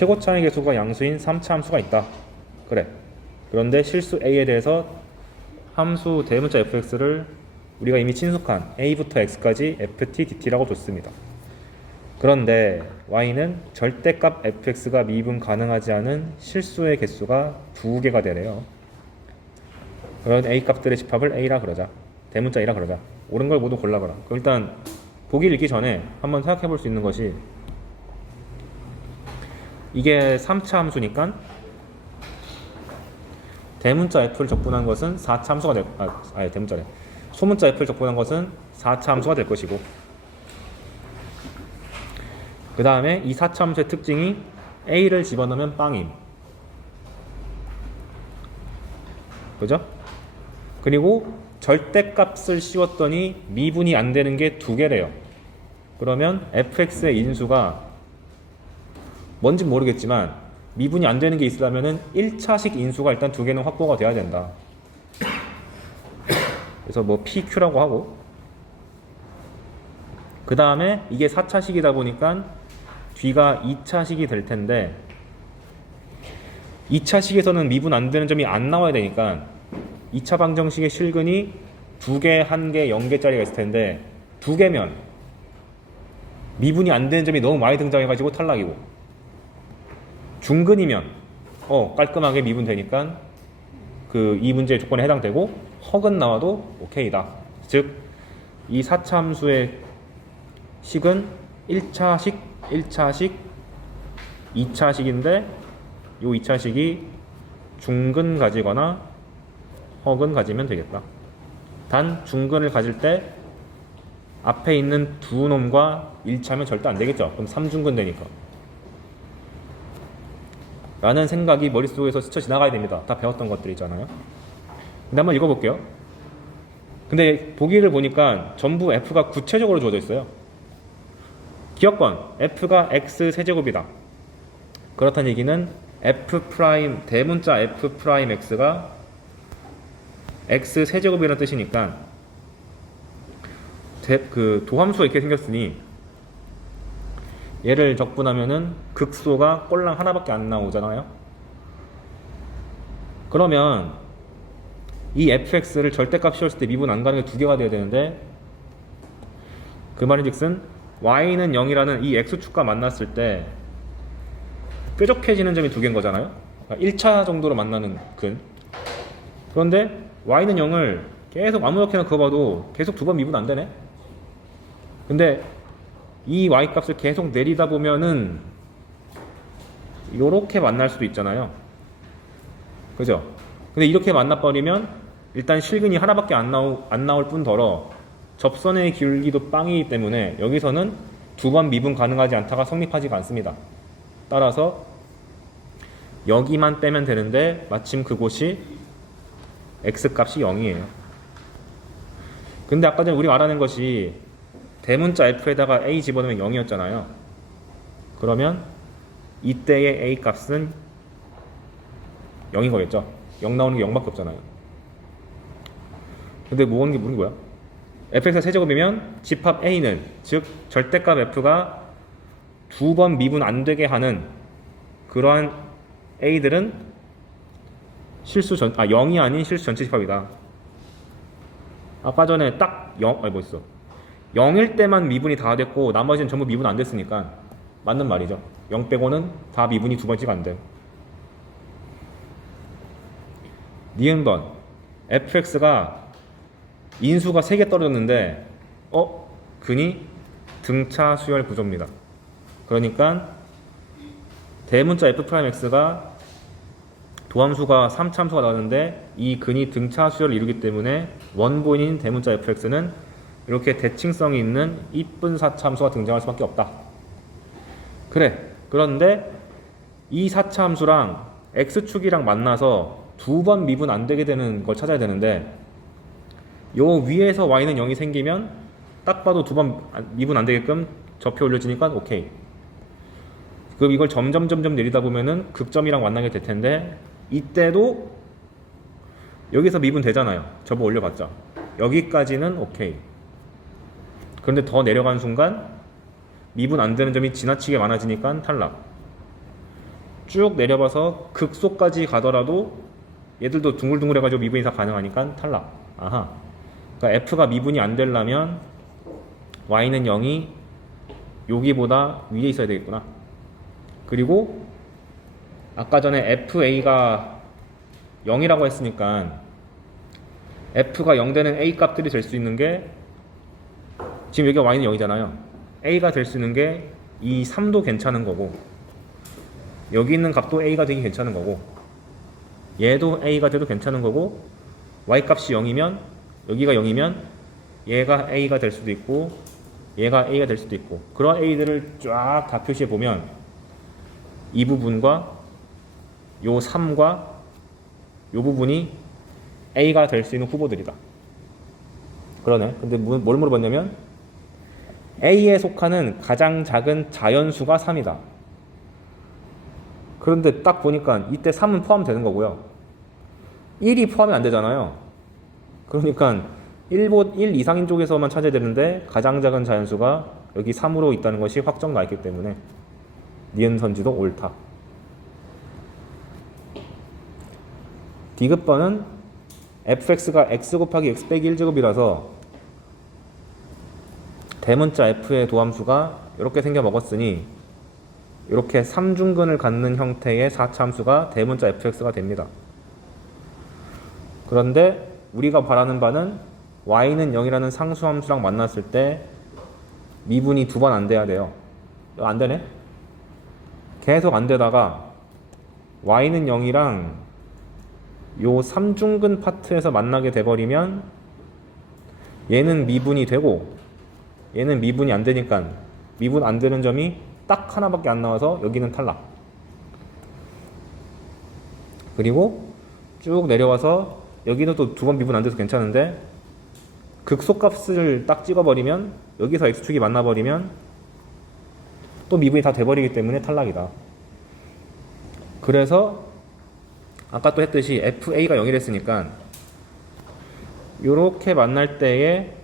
최고 차이 계수가 양수인 3차 함수가 있다. 그래. 그런데 실수 a에 대해서 함수 대문자 fx를 우리가 이미 친숙한 a부터 x까지 ft dt라고 줬습니다. 그런데 y는 절대값 fx가 미분 가능하지 않은 실수의 개수가 2개가 되래요. 그런 a 값들의 집합을 a라 그러자. 대문자 a라 그러자. 옳은 걸 모두 골라봐라. 그럼 일단 보기 읽기 전에 한번 생각해 볼 수 있는 것이, 이게 3차 함수니까 대문자 f를 적분한 것은 4차 함수가 될, 대문자래. 소문자 f를 적분한 것은 4차 함수가 될 것이고, 그 다음에 이 4차 함수의 특징이 a를 집어넣으면 빵임. 그죠? 그리고 절대값을 씌웠더니 미분이 안 되는 게 2개래요. 그러면 fx의 인수가 뭔지 모르겠지만 미분이 안 되는 게 있으려면은 1차식 인수가 일단 2개는 확보가 돼야 된다. 그래서 뭐 pq라고 하고, 그 다음에 이게 4차식이다 보니까 뒤가 2차식이 될 텐데, 2차식에서는 미분 안 되는 점이 안 나와야 되니까 2차 방정식의 실근이 2개, 1개, 0개짜리가 있을 텐데 2개면 미분이 안 되는 점이 너무 많이 등장해가지고 탈락이고, 중근이면 깔끔하게 미분되니까 그 이 문제의 조건에 해당되고, 허근 나와도 오케이다. 즉 이 4차 함수의 식은 1차식, 1차식, 2차식인데 이 2차식이 중근 가지거나 허근 가지면 되겠다. 단 중근을 가질 때 앞에 있는 두 놈과 일치하면 절대 안 되겠죠. 그럼 3중근 되니까. 라는 생각이 머릿속에서 스쳐 지나가야 됩니다. 다 배웠던 것들이잖아요. 근데 한번 읽어볼게요. 근데 보기를 보니까 전부 f가 구체적으로 주어져 있어요. 기억권, f가 x 세제곱이다. 그렇다는 얘기는 f 프라임, 대문자 f 프라임 x가 x 세제곱이라는 뜻이니까 그 도함수가 이렇게 생겼으니 얘를 적분하면은 극소가 꼴랑 하나밖에 안 나오잖아요. 그러면 이 fx를 절대값 씌웠을 때 미분 안 가는 게 2개가 돼야 되는데, 그 말인즉슨 y는 0이라는 이 x축과 만났을 때 뾰족해지는 점이 2개인 거잖아요. 그러니까 1차 정도로 만나는 근. 그런데 y는 0을 계속 아무렇게나 그어봐도 계속 2번 미분 안 되네. 근데 이 y 값을 계속 내리다 보면은 요렇게 만날 수도 있잖아요. 그죠? 근데 이렇게 만나버리면 일단 실근이 하나밖에 안 나올 뿐더러 접선의 기울기도 빵이기 때문에 여기서는 2번 미분 가능하지 않다가 성립하지가 않습니다. 따라서 여기만 빼면 되는데 마침 그곳이 x값이 0이에요. 근데 아까 전에 우리 말하는 것이 대문자 f에다가 a 집어넣으면 0이었잖아요. 그러면 이때의 a 값은 0인 거겠죠. 0 나오는 게 0밖에 없잖아요. 근데 모으는 게 무슨 거야? fx가 세제곱이면 집합 a는, 즉 절대값 f가 2번 미분 안 되게 하는 그러한 a들은 0이 아닌 실수 전체 집합이다. 아까 전에 딱 0일 때만 미분이 다 됐고 나머지는 전부 미분 안 됐으니까 맞는 말이죠. 0 빼고는 다 미분이 2번씩 안 돼. 니은번 fx가 인수가 3개 떨어졌는데 근이 등차 수열 구조입니다. 그러니까 대문자 f'x가 도함수가 3참수가 나왔는데 이 근이 등차 수열을 이루기 때문에 원본인 대문자 fx는 이렇게 대칭성이 있는 이쁜 4참수가 등장할 수밖에 없다. 그래. 그런데 이 4참수랑 x축이랑 만나서 2번 미분 안 되게 되는 걸 찾아야 되는데, 요 위에서 y는 0이 생기면 딱 봐도 2번 미분 안 되게끔 접혀 올려지니까 오케이. 그럼 이걸 점점 내리다 보면은 극점이랑 만나게 될 텐데, 이때도 여기서 미분 되잖아요. 접어 올려봤자. 여기까지는 오케이. 그런데 더 내려가는 순간 미분 안 되는 점이 지나치게 많아지니까 탈락. 쭉 내려봐서 극소까지 가더라도 얘들도 둥글둥글해가지고 미분이 다 가능하니까 탈락. 아하. 그러니까 f가 미분이 안 되려면 y는 0이 여기보다 위에 있어야 되겠구나. 그리고 아까 전에 fa가 0이라고 했으니까 f가 0 되는 a 값들이 될 수 있는 게 지금 여기가 y는 0이잖아요. a가 될 수 있는 게 이 3도 괜찮은 거고 여기 있는 값도 a가 되기 괜찮은 거고 얘도 a가 돼도 괜찮은 거고 y 값이 0이면 여기가 0이면 얘가 a가 될 수도 있고 얘가 a가 될 수도 있고 그런 a들을 쫙 다 표시해 보면 이 부분과 요 3과 요 부분이 a가 될 수 있는 후보들이다. 그러네. 근데 뭘 물어봤냐면 A에 속하는 가장 작은 자연수가 3이다. 그런데 딱 보니까 이때 3은 포함되는 거고요. 1이 포함이 안 되잖아요. 그러니까 1 이상인 쪽에서만 찾아야 되는데 가장 작은 자연수가 여기 3으로 있다는 것이 확정 나 있기 때문에 니은 선지도 옳다. D급번은 fx가 x 곱하기 x 빼기 1제곱이라서 대문자 f의 도함수가 이렇게 생겨 먹었으니 이렇게 3중근을 갖는 형태의 4차함수가 대문자 fx가 됩니다. 그런데 우리가 바라는 바는 y는 0이라는 상수함수랑 만났을 때 미분이 2번 안 돼야 돼요. 안 되네? 계속 안 되다가 y는 0이랑 요 3중근 파트에서 만나게 돼버리면 얘는 미분이 되고 얘는 미분이 안 되니까 미분 안 되는 점이 딱 하나밖에 안 나와서 여기는 탈락. 그리고 쭉 내려와서 여기는 또 2번 미분 안 돼서 괜찮은데 극소값을 딱 찍어버리면 여기서 x축이 만나버리면 또 미분이 다 돼버리기 때문에 탈락이다. 그래서 아까 또 했듯이 fa가 0이랬으니까 요렇게 만날 때에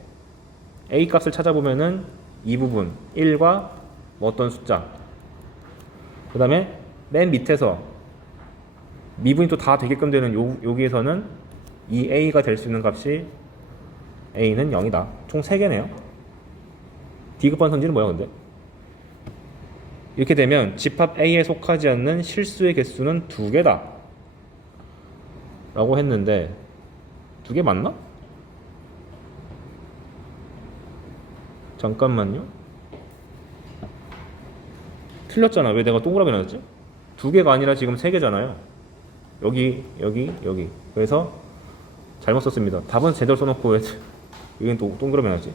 a 값을 찾아보면은 이 부분 1과 뭐 어떤 숫자 그 다음에 맨 밑에서 미분이 또 다 되게끔 되는 여기에서는 이 a가 될 수 있는 값이 a는 0이다. 총 3개네요. D급번 선지는 뭐야 근데? 이렇게 되면 집합 A에 속하지 않는 실수의 개수는 2개다 라고 했는데 2개 맞나? 잠깐만요. 틀렸잖아. 왜 내가 동그라미 놨지? 2개가 아니라 지금 3개잖아요. 여기. 그래서 잘못 썼습니다. 답은 제대로 써놓고 왜 여기는 또 동그라미 놨지?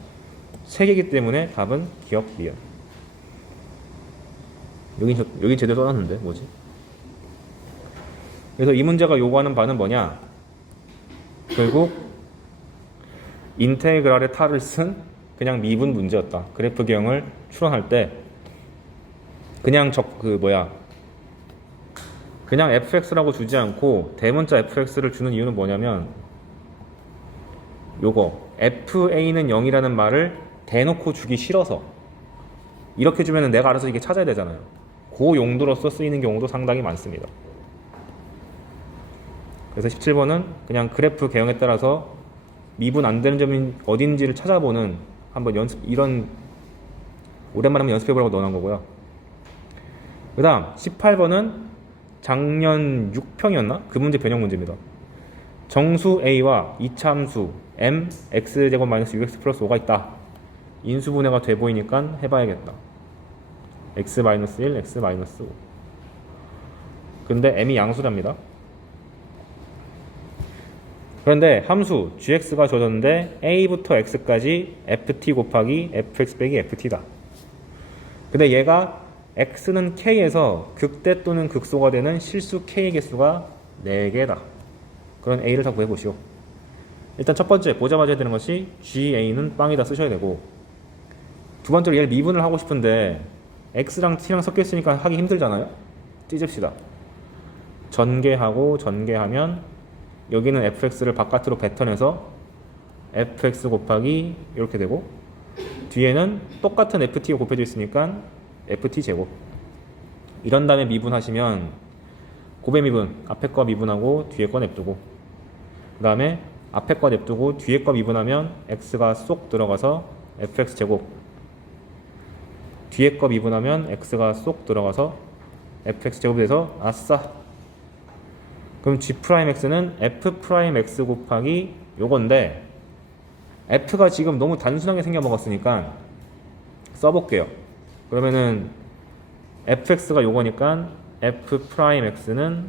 3개이기 때문에 답은 기억 리얼. 여긴 제대로 써놨는데 뭐지? 그래서 이 문제가 요구하는 바는 뭐냐? 결국 인테그랄의 탈을 쓴 그냥 미분 문제였다. 그래프 개형을 추론할 때 그냥 그냥 fx라고 주지 않고 대문자 fx를 주는 이유는 뭐냐면 요거 fa는 0이라는 말을 대놓고 주기 싫어서 이렇게 주면은 내가 알아서 이게 찾아야 되잖아요. 그 용도로서 쓰이는 경우도 상당히 많습니다. 그래서 17번은 그냥 그래프 개형에 따라서 미분 안 되는 점이 어딘지를 찾아보는 한번 이런 오랜만에 한번 연습해보라고 넣어놓은 거고요. 그 다음 18번은 작년 6평이었나? 그 문제 변형 문제입니다. 정수 a와 이차함수 m x제곱 마이너스 6x 플러스 5가 있다. 인수분해가 돼 보이니까 해봐야겠다. x 마이너스 1, x 마이너스 5. 근데 m이 양수랍니다. 그런데 함수 gx가 주어졌는데 a부터 x까지 ft 곱하기 fx 빼기 ft다. 근데 얘가 x는 k에서 극대 또는 극소가 되는 실수 k의 개수가 4개다. 그런 a를 다 구해보시오. 일단 첫 번째 보자마자 해야 되는 것이 ga는 빵이다 쓰셔야 되고, 두 번째로 얘를 미분을 하고 싶은데 x랑 t랑 섞여 있으니까 하기 힘들잖아요. 찢읍시다. 전개하면 여기는 fx를 바깥으로 뱉어내서 fx 곱하기 이렇게 되고, 뒤에는 똑같은 ft가 곱해져 있으니까 ft 제곱. 이런 다음에 미분하시면 곱의 미분, 앞에 거 미분하고 뒤에 거 냅두고, 그 다음에 앞에 거 냅두고 뒤에 거 미분하면 x가 쏙 들어가서 fx 제곱, 뒤에 거 미분하면 x가 쏙 들어가서 fx 제곱이 돼서 아싸. 그럼 g'x는 f'x 곱하기 요건데, f가 지금 너무 단순하게 생겨 먹었으니까 써볼게요. 그러면은 fx가 요거니까 f'x는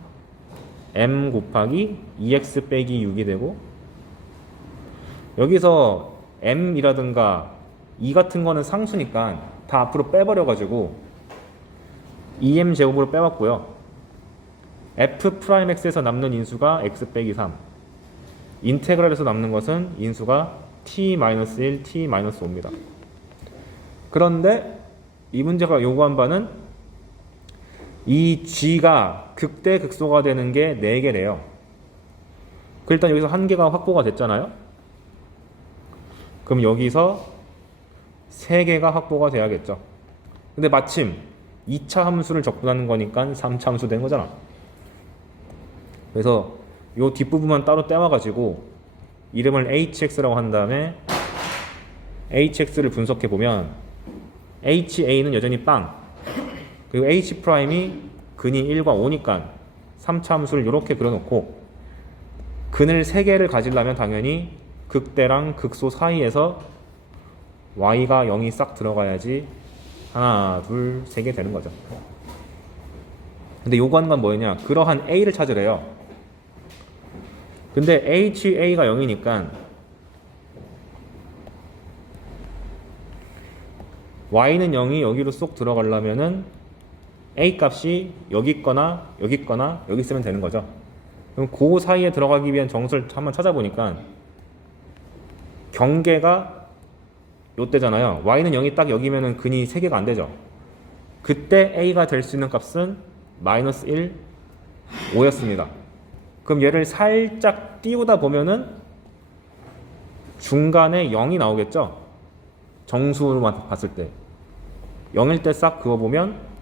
m 곱하기 2x 빼기 6이 되고, 여기서 m이라든가 2 같은 거는 상수니까 다 앞으로 빼버려가지고 2m 제곱으로 빼왔고요. f'x에서 남는 인수가 x 빼기 3, 인테그랄에서 남는 것은 인수가 t-1, t-5입니다. 그런데 이 문제가 요구한 바는 이 g가 극대 극소가 되는 게 4개래요. 일단 여기서 한 개가 확보가 됐잖아요. 그럼 여기서 3개가 확보가 돼야겠죠. 근데 마침 2차 함수를 적분하는 거니까 3차 함수 된 거잖아. 그래서 요 뒷부분만 따로 떼와가지고 이름을 hx라고 한 다음에 hx를 분석해 보면 ha는 여전히 빵, 그리고 h'이 근이 1과 5니까 3차 함수를 이렇게 그려놓고, 근을 3개를 가지려면 당연히 극대랑 극소 사이에서 y가 0이 싹 들어가야지 하나, 둘, 3개 되는 거죠. 근데 요구하는 건 뭐였냐? 그러한 a를 찾으래요. 근데 ha가 0이니까 y는 0이 여기로 쏙 들어가려면은 a 값이 여기 있거나 여기 있거나 여기 있으면 되는 거죠. 그럼 그 사이에 들어가기 위한 정수를 한번 찾아보니까 경계가 요때잖아요. y는 0이 딱 여기면은 근이 3개가 안 되죠. 그때 a가 될 수 있는 값은 마이너스 1, 5였습니다. 그럼 얘를 살짝 띄우다 보면은 중간에 0이 나오겠죠? 정수로만 봤을 때 0일 때 싹 그어보면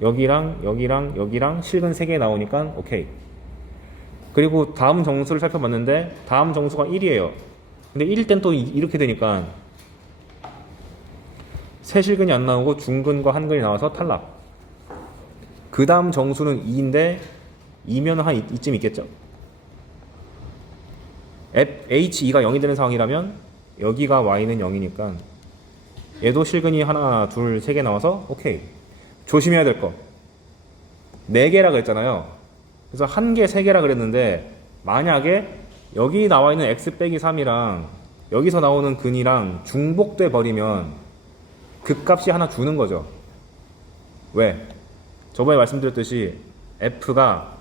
여기랑 여기랑 여기랑 실근 3개 나오니까 오케이. 그리고 다음 정수를 살펴봤는데 다음 정수가 1이에요. 근데 1일 땐 또 이렇게 되니까 세 실근이 안 나오고 중근과 한근이 나와서 탈락. 그 다음 정수는 2인데 2면 한 이쯤 있겠죠? H2가 0이 되는 상황이라면 여기가 Y는 0이니까 얘도 실근이 하나, 둘, 3개 나와서 오케이. 조심해야 될 거 4개라 그랬잖아요. 그래서 1개, 3개라 그랬는데 만약에 여기 나와 있는 x 빼기 3이랑 여기서 나오는 근이랑 중복돼 버리면 그 값이 하나 주는 거죠. 왜? 저번에 말씀드렸듯이 f가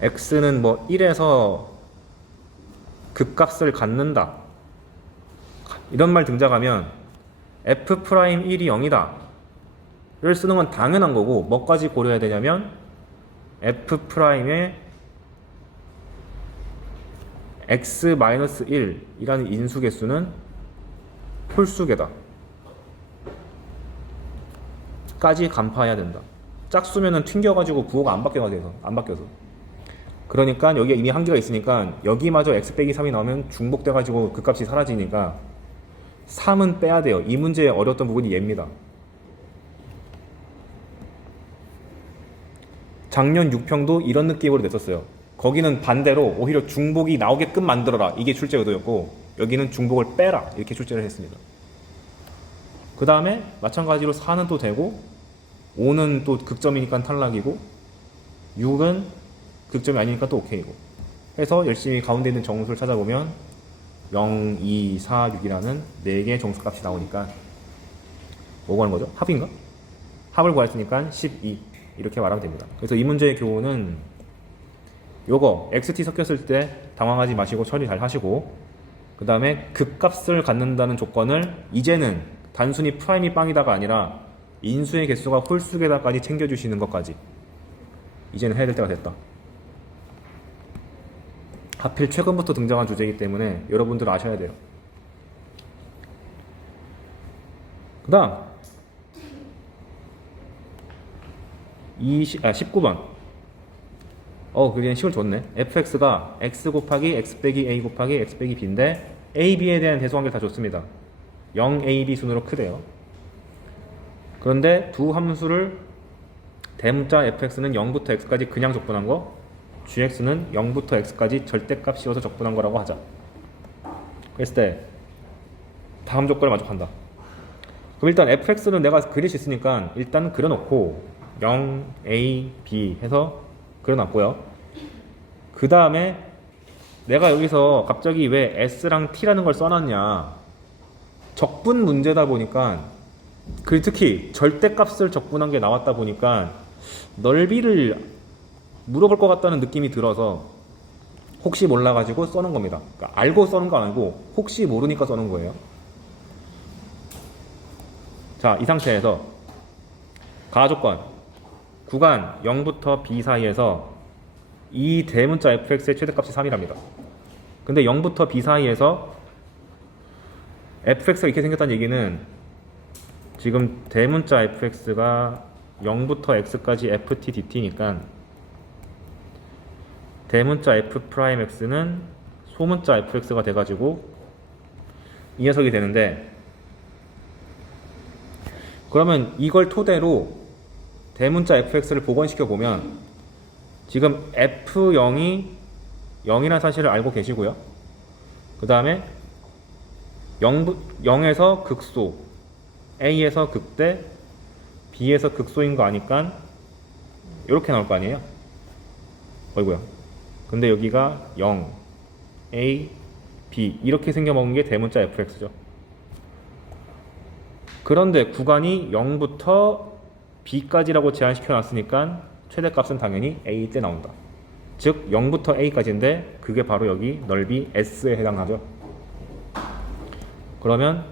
x는 뭐 1에서 극값을 갖는다 이런 말 등장하면 f'1이 0이다 를 쓰는 건 당연한 거고, 뭐까지 고려해야 되냐면 f'의 x-1이라는 인수계수는 홀수계다 까지 간파해야 된다. 짝수면은 튕겨가지고 부호가 안 바뀌어서. 그러니까 여기에 이미 한계가 있으니까 여기마저 x 빼기 3이 나오면 중복돼가지고 그 값이 사라지니까 3은 빼야 돼요. 이 문제의 어려웠던 부분이 얘입니다. 작년 6평도 이런 느낌으로 냈었어요. 거기는 반대로 오히려 중복이 나오게끔 만들어라, 이게 출제 의도였고, 여기는 중복을 빼라, 이렇게 출제를 했습니다. 그 다음에 마찬가지로 4는 또 되고 5는 또 극점이니까 탈락이고 6은 극점이 아니니까 또 오케이고 해서 열심히 가운데 있는 정수를 찾아보면 0, 2, 4, 6이라는 4개의 정수값이 나오니까 뭐 구하는 거죠? 합인가? 합을 구했으니까 12 이렇게 말하면 됩니다. 그래서 이 문제의 교훈은 요거 xt 섞였을 때 당황하지 마시고 처리 잘 하시고, 그 다음에 극값을 갖는다는 조건을 이제는 단순히 프라임이 빵이다가 아니라 인수의 개수가 홀수계다까지 챙겨주시는 것까지 이제는 해야 될 때가 됐다. 하필 최근부터 등장한 주제이기 때문에 여러분들 아셔야 돼요. 그 다음 19번. 그냥 식을 줬네. fx가 x 곱하기 x 빼기 a 곱하기 x 빼기 b인데 a, b에 대한 대수관계를 다 줬습니다. 0a, b 순으로 크대요. 그런데 두 함수를 대문자 fx는 0부터 x까지 그냥 적분한 거, gx는 0부터 x까지 절대값 씌워서 적분한 거라고 하자. 그랬을 때 다음 조건을 만족한다. 그럼 일단 fx는 내가 그릴 수 있으니까 일단 그려놓고 0, a, b 해서 그려놨고요. 그 다음에 내가 여기서 갑자기 왜 s랑 t라는 걸 써놨냐, 적분 문제다 보니까, 그리고 특히 절대값을 적분한 게 나왔다 보니까 넓이를 물어볼 것 같다는 느낌이 들어서 혹시 몰라가지고 써놓은 겁니다. 그러니까 알고 써놓은 거 아니고 혹시 모르니까 써놓은 거예요. 자, 이 상태에서 가조건 구간 0부터 b 사이에서 이 대문자 fx의 최대값이 3이랍니다. 근데 0부터 b 사이에서 fx가 이렇게 생겼다는 얘기는 지금 대문자 fx가 0부터 x까지 ft dt니까 대문자 f'x는 소문자 fx가 돼가지고 이 녀석이 되는데, 그러면 이걸 토대로 대문자 fx를 복원시켜 보면 지금 f0이 0이라는 사실을 알고 계시고요. 그 다음에 0에서 극소, a에서 극대, b에서 극소인 거 아니까 이렇게 나올 거 아니에요? 어이구야. 근데 여기가 0, a, b 이렇게 생겨먹은 게 대문자 fx죠. 그런데 구간이 0부터 b까지라고 제한시켜 놨으니까 최대값은 당연히 a 때 나온다. 즉 0부터 a까지인데 그게 바로 여기 넓이 s에 해당하죠. 그러면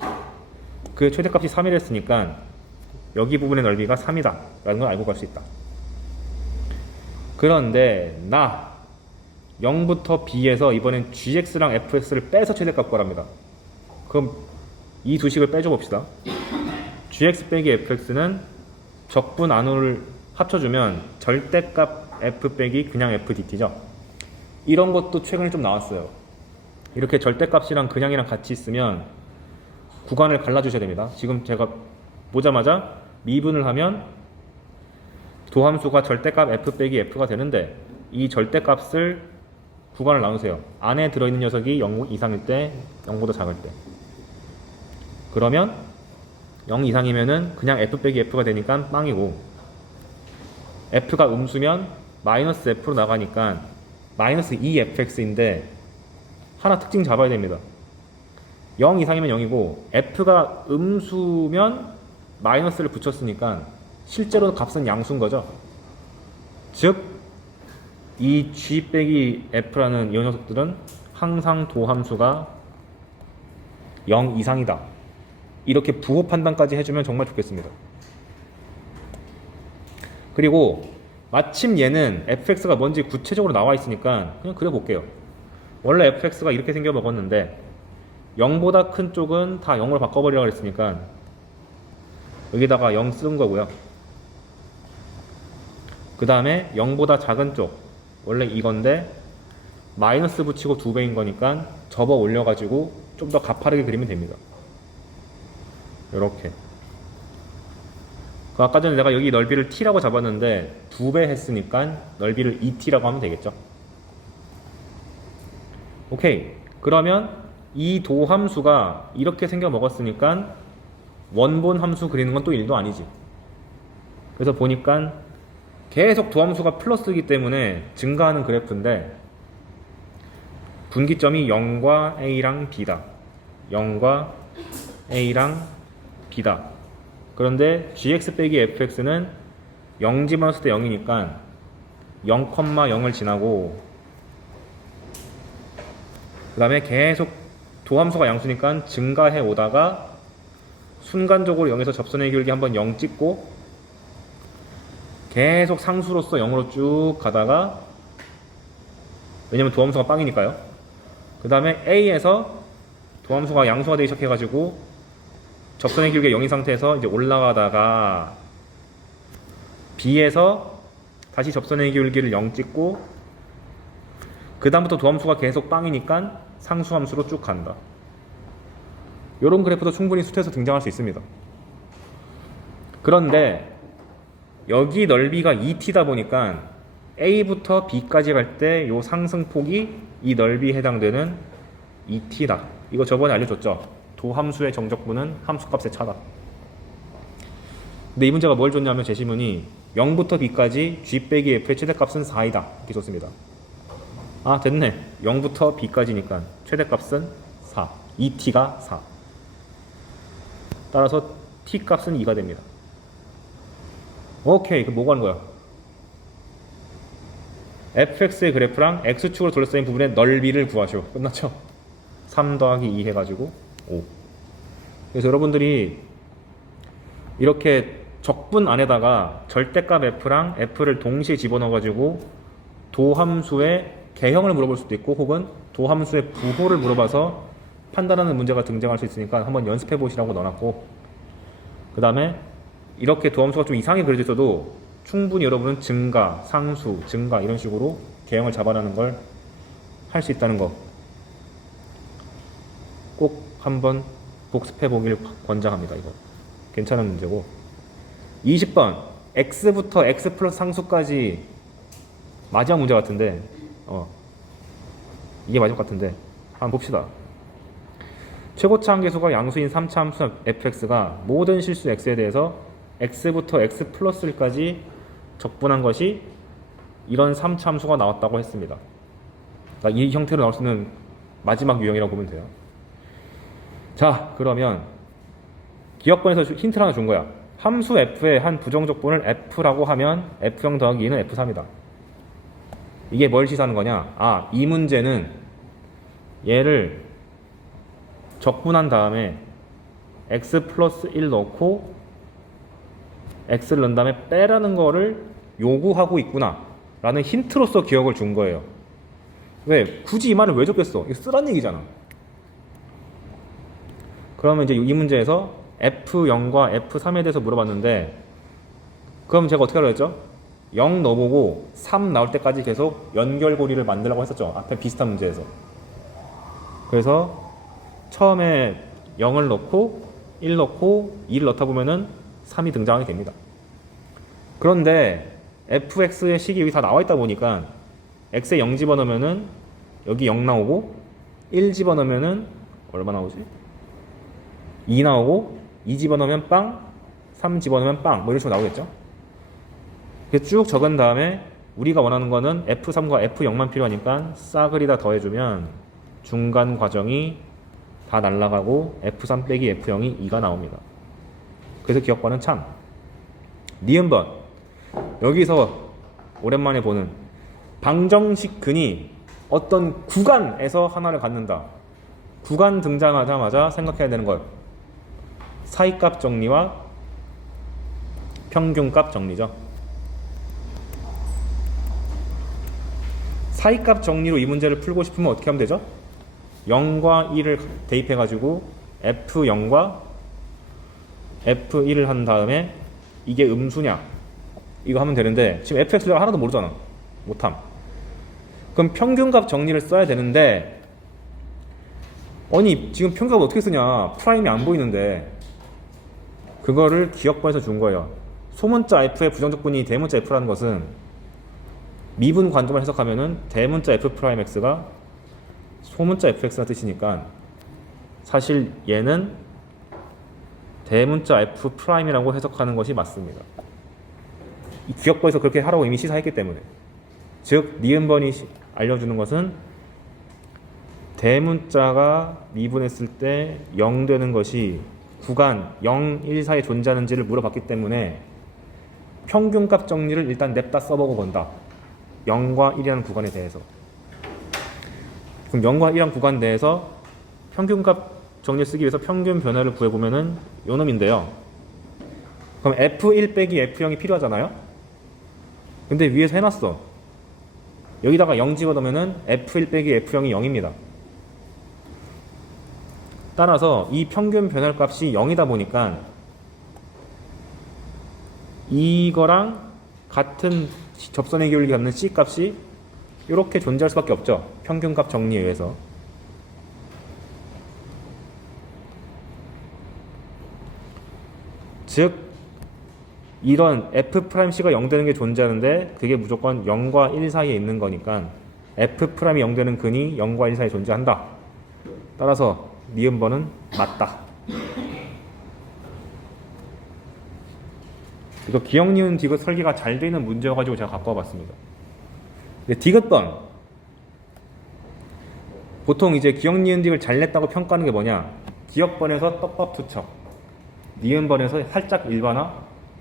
그 최대값이 3이랬으니까 여기 부분의 넓이가 3이다 라는 걸 알고 갈 수 있다. 그런데 0부터 b에서 이번엔 gx랑 fx를 빼서 최대값 구하랍니다. 그럼 이 두 식을 빼줘 봅시다. gx 빼기 fx는 적분 안으로 합쳐주면 절대값 f 빼기 그냥 f dt죠. 이런 것도 최근에 좀 나왔어요. 이렇게 절대값이랑 그냥이랑 같이 있으면 구간을 갈라주셔야 됩니다. 지금 제가 보자마자 미분을 하면 도함수가 절대값 f 빼기 f가 되는데 이 절대값을 구간을 나누세요. 안에 들어있는 녀석이 0 이상일 때, 0보다 작을 때. 그러면 0 이상이면은 그냥 f 빼기 f가 되니까 빵이고, f가 음수면 마이너스 f로 나가니까 마이너스 2fx인데 하나 특징 잡아야 됩니다. 0 이상이면 0이고 f가 음수면 마이너스를 붙였으니까 실제로 값은 양수인 거죠. 즉 이 g 빼기 f라는 이 녀석들은 항상 도함수가 0 이상이다. 이렇게 부호 판단까지 해주면 정말 좋겠습니다. 그리고 마침 얘는 fx가 뭔지 구체적으로 나와 있으니까 그냥 그려볼게요. 원래 fx가 이렇게 생겨 먹었는데 0보다 큰 쪽은 다 0으로 바꿔버리라고 했으니까 여기다가 0 쓴 거고요. 그 다음에 0보다 작은 쪽, 원래 이건데 마이너스 붙이고 2배인 거니까 접어 올려가지고 좀 더 가파르게 그리면 됩니다. 요렇게. 아까 전에 내가 여기 넓이를 t라고 잡았는데 2배 했으니까 넓이를 2t라고 하면 되겠죠. 오케이. 그러면 이 도함수가 이렇게 생겨 먹었으니까 원본 함수 그리는 건 또 일도 아니지. 그래서 보니까 계속 도함수가 플러스이기 때문에 증가하는 그래프인데 분기점이 0과 a랑 b다. 0과 a랑 b다. 그런데 gx 빼기 fx는 0 집어넣었을 때 0이니까 0,0을 지나고 그 다음에 계속 도함수가 양수니까 증가해 오다가 순간적으로 0에서 접선의 기울기 한번 0 찍고 계속 상수로서 0으로 쭉 가다가, 왜냐면 도함수가 빵이니까요. 그 다음에 A에서 도함수가 양수가 되기 시작해가지고 접선의 기울기 0인 상태에서 이제 올라가다가 B에서 다시 접선의 기울기를 0 찍고 그 다음부터 도함수가 계속 빵이니까 상수함수로 쭉 간다. 이런 그래프도 충분히 수트에서 등장할 수 있습니다. 그런데 여기 넓이가 2t다 보니까 A부터 B까지 갈 때 이 상승폭이 이 넓이에 해당되는 2t다. 이거 저번에 알려줬죠? 도함수의 정적분은 함수값의 차다. 근데 이 문제가 뭘 줬냐면 제시문이 0부터 B까지 G 빼기 F의 최대값은 4이다. 이렇게 줬습니다. 아 됐네. 0부터 B까지니까 최대값은 4. 2t가 4. 따라서 t값은 2가 됩니다. 오케이. 그럼 뭐가 하는 거야? fx의 그래프랑 x축으로 둘러싸인 부분의 넓이를 구하시오. 끝났죠? 3 더하기 2 해가지고 5. 그래서 여러분들이 이렇게 적분 안에다가 절대값 f랑 f를 동시에 집어넣어가지고 도함수의 개형을 물어볼 수도 있고 혹은 도함수의 부호를 물어봐서 판단하는 문제가 등장할 수 있으니까 한번 연습해 보시라고 넣어놨고, 그 다음에 이렇게 도함수가 좀 이상하게 그려져 있어도 충분히 여러분은 증가, 상수, 증가 이런 식으로 개형을 잡아내는 걸 할 수 있다는 거 꼭 한번 복습해 보길 권장합니다. 이거 괜찮은 문제고. 20번 x부터 x 플러스 상수까지 마지막 문제 같은데 이게 마지막 같은데 한번 봅시다. 최고차 함계수가 양수인 3차 함수 fx가 모든 실수 x에 대해서 x부터 x 플러스 1까지 적분한 것이 이런 3차 함수가 나왔다고 했습니다. 그러니까 이 형태로 나올 수 있는 마지막 유형이라고 보면 돼요. 자, 그러면 기억번에서 힌트를 하나 준 거야. 함수 f의 한 부정적분을 f라고 하면 f0 더하기 2는 f3이다. 이게 뭘 시사하는 거냐? 아, 이 문제는 얘를 적분한 다음에 x 플러스 1 넣고 x를 넣은 다음에 빼라는 거를 요구하고 있구나 라는 힌트로서 기억을 준 거예요. 왜? 굳이 이 말을 왜 적겠어? 이거 쓰란 얘기잖아. 그러면 이제 이 문제에서 f0과 f3에 대해서 물어봤는데, 그럼 제가 어떻게 하라고 했죠? 0 넣어보고 3 나올 때까지 계속 연결고리를 만들라고 했었죠. 앞에 비슷한 문제에서. 그래서 처음에 0을 넣고 1 넣고 2를 넣다 보면은 3이 등장하게 됩니다. 그런데 fx의 식이 여기 다 나와 있다 보니까 x에 0 집어넣으면은 여기 0 나오고 1 집어넣으면은 얼마 나오지? 2 나오고 2 집어넣으면 빵, 3 집어넣으면 빵, 뭐 이런 식으로 나오겠죠? 쭉 적은 다음에 우리가 원하는 거는 f3과 f0만 필요하니까 싸그리 다 더해주면 중간 과정이 다 날라가고 f3 빼기 f0이 2가 나옵니다. 그래서 기억과는 참. 니은번 여기서 오랜만에 보는 방정식 근이 어떤 구간에서 하나를 갖는다. 구간 등장하자마자 생각해야 되는 것, 사이값 정리와 평균값 정리죠. 사이값 정리로 이 문제를 풀고 싶으면 어떻게 하면 되죠? 0과 1을 대입해가지고 f0과 f1을 한 다음에 이게 음수냐 이거 하면 되는데 지금 fx가 하나도 모르잖아. 못함. 그럼 평균값 정리를 써야 되는데 아니 지금 평균값 어떻게 쓰냐, 프라임이 안 보이는데. 그거를 기억번에서 준 거예요. 소문자 f의 부정적분이 대문자 f라는 것은 미분 관점을 해석하면은 대문자 f 프라임 x가 소문자 fx라는 뜻이니까 사실 얘는 대문자 f 프라임이라고 해석하는 것이 맞습니다. 이 기억번에서 그렇게 하라고 이미 시사했기 때문에. 즉 니은번이 알려주는 것은 대문자가 미분했을 때 0 되는 것이 구간 0, 1 사이에 존재하는지를 물어봤기 때문에 평균값 정리를 일단 냅다 써보고 본다. 0과 1이라는 구간에 대해서. 그럼 0과 1이라는 구간 내에서 평균값 정리를 쓰기 위해서 평균 변화를 구해보면은 요 놈인데요. 그럼 f1 빼기 f0이 필요하잖아요. 근데 위에서 해놨어. 여기다가 0 집어넣으면은 f1 빼기 f0이 0입니다. 따라서 이 평균 변화값이 0이다 보니까 이거랑 같은 접선의 기울기 갖는 C 값이 이렇게 존재할 수밖에 없죠. 평균값 정리에 의해서. 즉 이런 F'C가 0 되는 게 존재하는데 그게 무조건 0과 1 사이에 있는 거니까 F'이 0 되는 근이 0과 1 사이에 존재한다. 따라서 니은번은 맞다. 이거 기억, 니은, 디귿 설계가 잘 되는 문제여가지고 제가 갖고 와봤습니다. 디귿번. 보통 이제 기억, 니은, 디귿을 잘 냈다고 평가하는 게 뭐냐? 기억번에서 떡밥 투척, 니은번에서 살짝 일반화,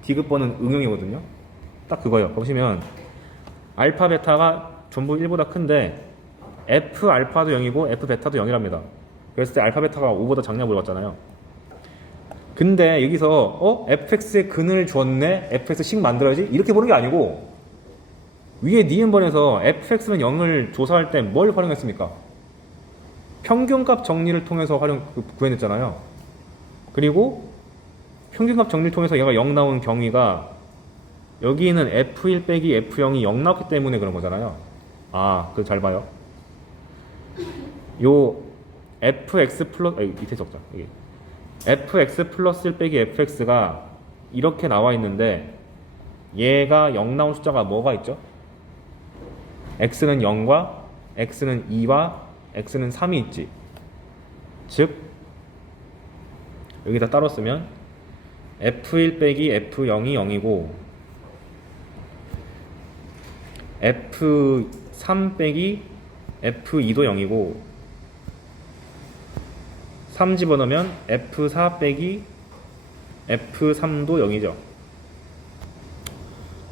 디귿번은 응용이거든요. 딱 그거예요. 보시면 알파, 베타가 전부 1보다 큰데 F 알파도 0이고 F 베타도 0이랍니다. 그랬을 때 알파, 베타가 5보다 작냐 물어봤잖아요. 근데 여기서 fx의 근을 줬네? fx식 만들어야지? 이렇게 보는 게 아니고 위에 니은번에서 fx는 0을 조사할 때 뭘 활용했습니까? 평균값 정리를 통해서 구해냈잖아요. 그리고 평균값 정리를 통해서 얘가 0 나온 경위가 여기는 f1 빼기 f0이 0 나왔기 때문에 그런 거잖아요. 아, 그거 잘 봐요. 요 fx 플러스 밑에 적자. 이게 fx 플러스 1 빼기 fx가 이렇게 나와 있는데 얘가 0 나온 숫자가 뭐가 있죠? x는 0과 x는 2와 x는 3이 있지. 즉 여기다 따로 쓰면 f1 빼기 f0이 0이고 f3 빼기 f2도 0이고 3 집어넣으면 f4 빼기 f3도 0이죠.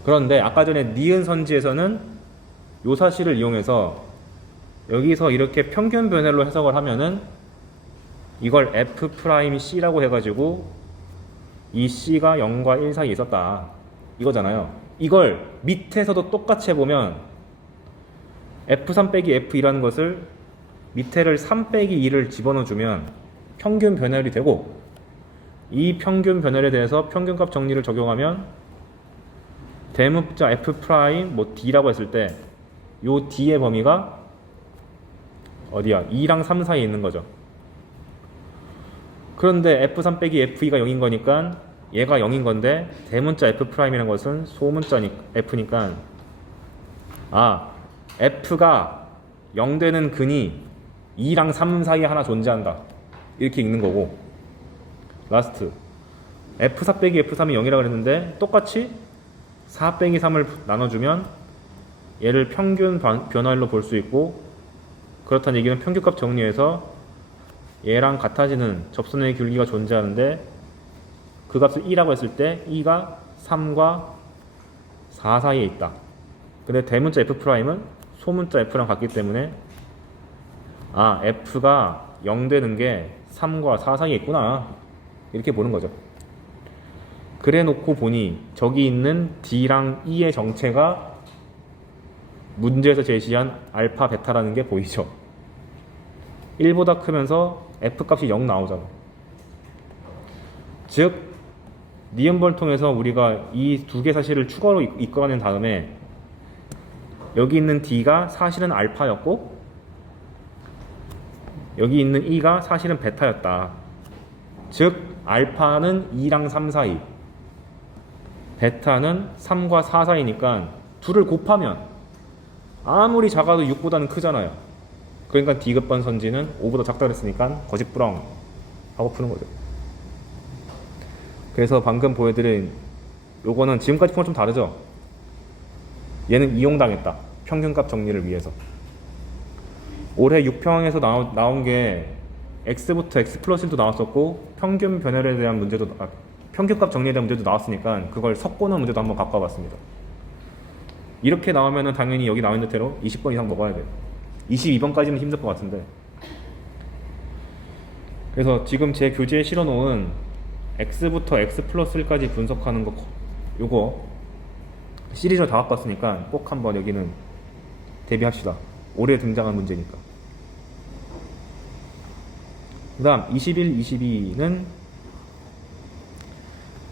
그런데 아까 전에 니은 선지에서는 요 사실을 이용해서 여기서 이렇게 평균 변열로 해석을 하면은 이걸 F'C라고 해가지고 이 C가 0과 1 사이에 있었다 이거잖아요. 이걸 밑에서도 똑같이 해보면 F3 빼기 F2라는 것을 밑에를 3 빼기 2를 집어넣어주면 평균 변열이 되고 이 평균 변열에 대해서 평균값 정리를 적용하면 대문자 F' 뭐 D라고 했을 때 요 D의 범위가 어디야? 2랑 3 사이에 있는 거죠. 그런데 F3 빼기 F2가 0인 거니까 얘가 0인 건데 대문자 F'이라는 것은 소문자 F니까 아, F가 0 되는 근이 2랑 3 사이에 하나 존재한다. 이렇게 읽는 거고 라스트 F4 빼기 F3이 0이라고 그랬는데 똑같이 4 빼기 3을 나눠주면 얘를 평균 변화율로 볼 수 있고 그렇다는 얘기는 평균값 정리해서 얘랑 같아지는 접선의 균리가 존재하는데 그 값을 2라고 했을 때 2가 3과 4 사이에 있다. 근데 대문자 F'은 소문자 F랑 같기 때문에 아, F가 0 되는 게 3과 4 사이에 있구나 이렇게 보는 거죠. 그래 놓고 보니 저기 있는 D랑 E의 정체가 문제에서 제시한 알파, 베타라는 게 보이죠. 1보다 크면서 F값이 0 나오잖아. 즉 니은번을 통해서 우리가 이 두 개 사실을 추가로 이끌어낸 다음에 여기 있는 D가 사실은 알파였고 여기 있는 E가 사실은 베타였다. 즉 알파는 2랑 3 사이, 베타는 3과 4 사이니까 둘을 곱하면 아무리 작아도 6보다는 크잖아요. 그러니까 디귿번 선지는 5보다 작다 그랬으니까 거짓부렁 하고 푸는 거죠. 그래서 방금 보여드린 요거는 지금까지 푼 건 좀 다르죠. 얘는 이용당했다. 평균값 정리를 위해서. 올해 6평에서 나온 게 x부터 x 플러스 1도 나왔었고 평균 변열에 대한 문제도 평균값 정리에 대한 문제도 나왔으니까 그걸 섞고는 문제도 한번 갖고 와봤습니다. 이렇게 나오면은 당연히 여기 나와 있는 대로 20번 이상 먹어야 돼요. 22번까지는 힘들 것 같은데. 그래서 지금 제 교재에 실어놓은 x부터 x 플러스 1까지 분석하는 거 요거 시리즈로 다 갖고 왔으니까 꼭 한번 여기는 대비합시다. 올해 등장한 문제니까. 그 다음 21, 22는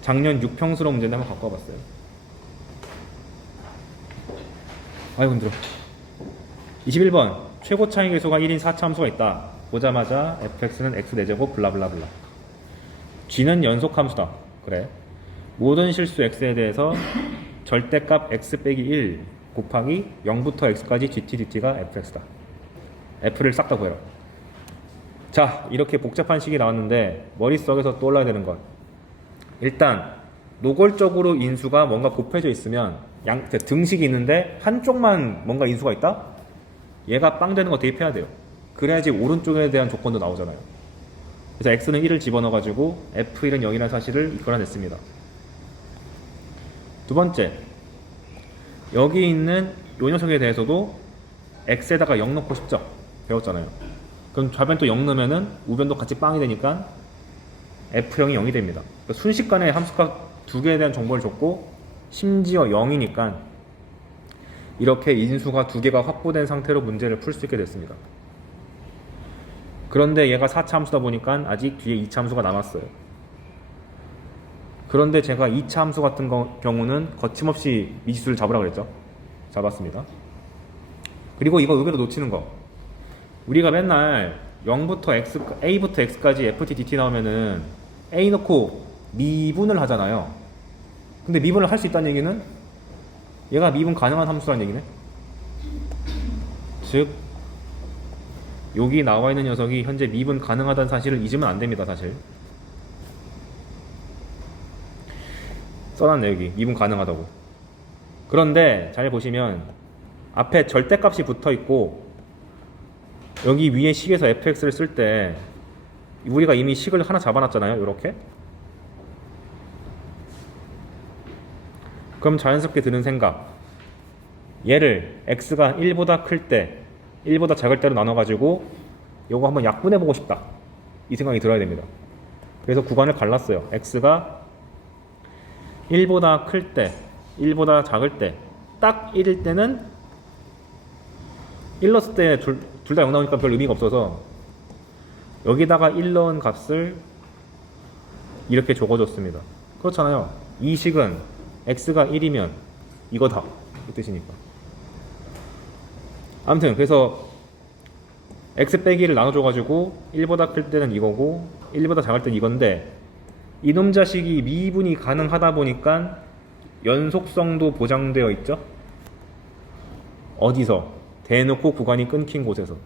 작년 6평수로 문제인데 한번 갖고 와봤어요. 아이고 힘들어. 21번 최고 차이 계수가 1인 4차 함수가 있다. 보자마자 fx는 x 4제곱 블라블라블라. g는 연속 함수다. 그래. 모든 실수 x에 대해서 절대값 x 빼기 1 곱하기 0부터 x까지 gt dt가 fx다. f를 싹 다 구해라. 자, 이렇게 복잡한 식이 나왔는데 머릿속에서 떠올라야 되는 건, 일단 노골적으로 인수가 뭔가 곱해져 있으면 등식이 있는데 한쪽만 뭔가 인수가 있다? 얘가 빵 되는 거 대입해야 돼요. 그래야지 오른쪽에 대한 조건도 나오잖아요. 그래서 x는 1을 집어넣어가지고 f1은 0이라는 사실을 이끌어냈습니다. 두 번째, 여기 있는 요 녀석에 대해서도 x에다가 0 넣고 싶죠? 배웠잖아요. 그럼 좌변 또 0 넣으면은 우변도 같이 빵이 되니까 f0이 0이 됩니다. 그러니까 순식간에 함수값 두 개에 대한 정보를 줬고 심지어 0이니까 이렇게 인수가 두 개가 확보된 상태로 문제를 풀 수 있게 됐습니다. 그런데 얘가 4차 함수다 보니까 아직 뒤에 2차 함수가 남았어요. 그런데 제가 2차 함수 같은 경우는 거침없이 미지수를 잡으라고 그랬죠. 잡았습니다. 그리고 이거 의외로 놓치는 거, 우리가 맨날 0부터 x, a부터 x까지 ft dt 나오면은 a 넣고 미분을 하잖아요. 근데 미분을 할 수 있다는 얘기는 얘가 미분 가능한 함수라는 얘기네. 즉 여기 나와 있는 녀석이 현재 미분 가능하다는 사실을 잊으면 안 됩니다. 사실 써놨네, 여기 미분 가능하다고. 그런데 잘 보시면 앞에 절대값이 붙어 있고 여기 위에 식에서 fx를 쓸 때 우리가 이미 식을 하나 잡아놨잖아요. 이렇게. 그럼 자연스럽게 드는 생각, 얘를 x가 1보다 클 때 1보다 작을 때로 나눠가지고 요거 한번 약분해보고 싶다, 이 생각이 들어야 됩니다. 그래서 구간을 갈랐어요. x가 1보다 클 때 1보다 작을 때 딱 1일 때는 1 넣었을 때 둘 다 0 나오니까 별 의미가 없어서 여기다가 1 넣은 값을 이렇게 적어줬습니다. 그렇잖아요. 이 식은 x가 1이면 이거다, 이 뜻이니까. 아무튼 그래서 x 빼기를 나눠줘가지고 1보다 클 때는 이거고 1보다 작을 때는 이건데, 이놈 자식이 미분이 가능하다 보니까 연속성도 보장되어 있죠. 어디서? 대놓고 구간이 끊긴 곳에서.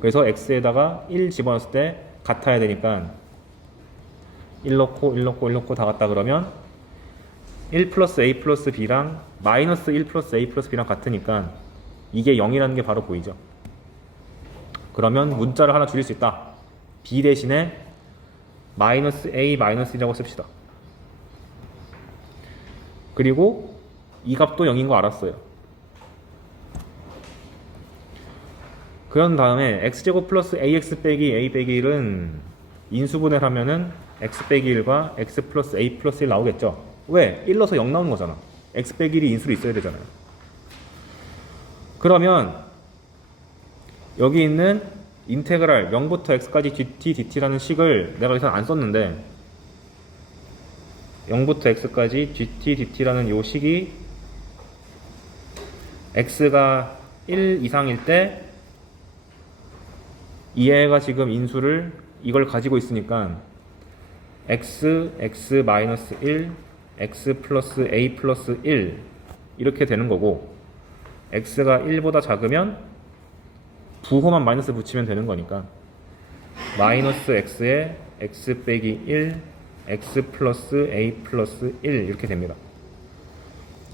그래서 x에다가 1 집어넣었을 때 같아야 되니까 1 넣고 1 넣고 1 넣고 다 같다 그러면 1 플러스 a 플러스 b랑 마이너스 1 플러스 a 플러스 b랑 같으니까 이게 0이라는 게 바로 보이죠. 그러면 문자를 하나 줄일 수 있다. b 대신에 마이너스 a 마이너스 1이라고 씁시다. 그리고 이 값도 0인 거 알았어요. 그런 다음에 x제곱 플러스 ax 빼기 a 빼기 1은 인수분해를 하면은 x 빼기 1과 x 플러스 a 플러스 1 나오겠죠. 왜? 1 넣어서 0 나오는 거잖아. x 빼기 1이 인수로 있어야 되잖아요. 그러면 여기 있는 인테그랄 0부터 x까지 gt dt라는 식을 내가 여기서 안 썼는데, 0부터 x까지 gt dt라는 요 식이 x가 1 이상일 때 얘가 지금 인수를 이걸 가지고 있으니까 x, x-1, x 플러스 a 플러스 1 이렇게 되는 거고, x가 1보다 작으면 부호만 마이너스 붙이면 되는 거니까 마이너스 x에 x 빼기 1, x 플러스 a 플러스 1 이렇게 됩니다.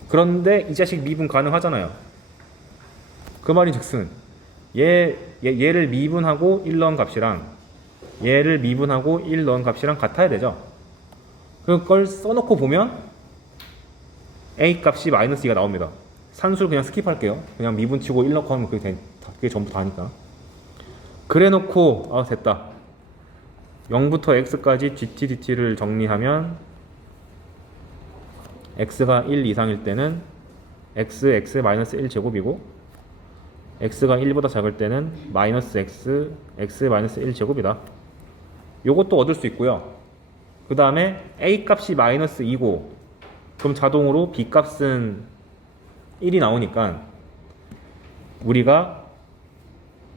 그런데 이 자식 미분 가능하잖아요. 그 말이 즉슨 얘를 미분하고 1 넣은 값이랑 얘를 미분하고 1 넣은 값이랑 같아야 되죠. 그걸 써놓고 보면 a 값이 마이너스 2가 나옵니다. 산수를 그냥 스킵할게요. 그냥 미분치고 1 넣고 하면 그게 전부 다니까. 그래 놓고 됐다. 0부터 x까지 gt dt를 정리하면 x가 1 이상일 때는 x 마이너스 1 제곱이고, x가 1보다 작을 때는 마이너스 x 마이너스 1 제곱이다. 요것도 얻을 수 있고요. 그 다음에 a 값이 마이너스 2고 그럼 자동으로 b 값은 1이 나오니까 우리가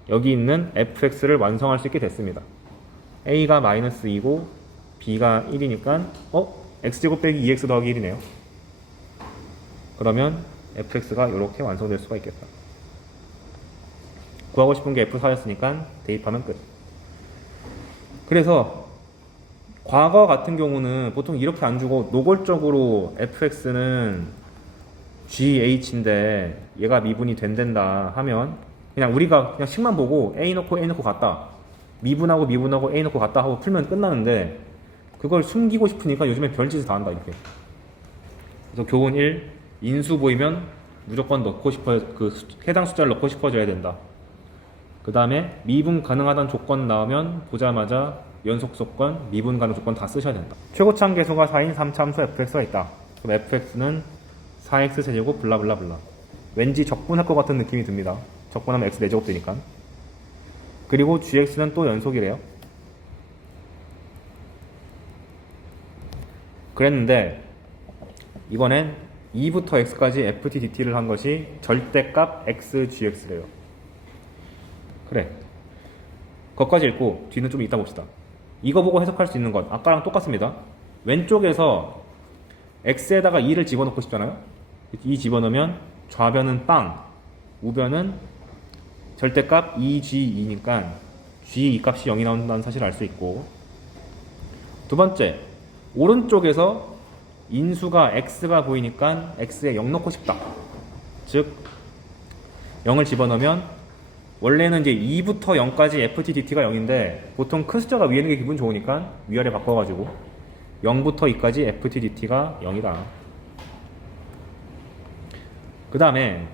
여기 있는 fx를 완성할 수 있게 됐습니다. a가 마이너스 2고 b가 1이니까 x제곱 빼기 2x 더하기 1이네요. 그러면 fx가 이렇게 완성될 수가 있겠다. 구하고 싶은 게 f4였으니까 대입하면 끝. 그래서 과거 같은 경우는 보통 이렇게 안 주고 노골적으로 fx는gh인데 얘가 미분이 된다 하면 그냥 우리가 그냥 식만 보고 a 넣고 a 넣고 같다, 미분하고 미분하고 a 넣고 같다 하고 풀면 끝나는데, 그걸 숨기고 싶으니까 요즘에 별짓을 다 한다 이렇게. 그래서 교훈 1, 인수 보이면 무조건 넣고 싶어, 해당 숫자를 넣고 싶어져야 된다. 그 다음에 미분 가능하다는 조건 나오면 보자마자 연속 조건, 미분 가능 조건 다 쓰셔야 된다. 최고참 계수가 4인 3차함수 fx가 있다. 그럼 fx는 4x 세제곱 블라블라블라. 왠지 적분할 것 같은 느낌이 듭니다. 적분하면 x 4제곱 되니까. 그리고 gx는 또 연속이래요. 그랬는데 이번엔 2부터 x까지 ft dt를 한 것이 절대값 x gx래요. 그래, 거기까지 읽고 뒤는 좀 이따 봅시다. 이거 보고 해석할 수 있는 것 아까랑 똑같습니다. 왼쪽에서 x에다가 2를 집어넣고 싶잖아요. 2 집어넣으면 좌변은 빵, 우변은 절대값 2g2니까 g 이 값이 0이 나온다는 사실을 알 수 있고, 두 번째, 오른쪽에서 인수가 x가 보이니까 x에 0 넣고 싶다. 즉 0을 집어넣으면 원래는 이제 2부터 0까지 ft dt가 0인데 보통 큰 숫자가 위에 있는 게 기분 좋으니까 위아래 바꿔가지고 0부터 2까지 ft dt가 0이다. 그 다음에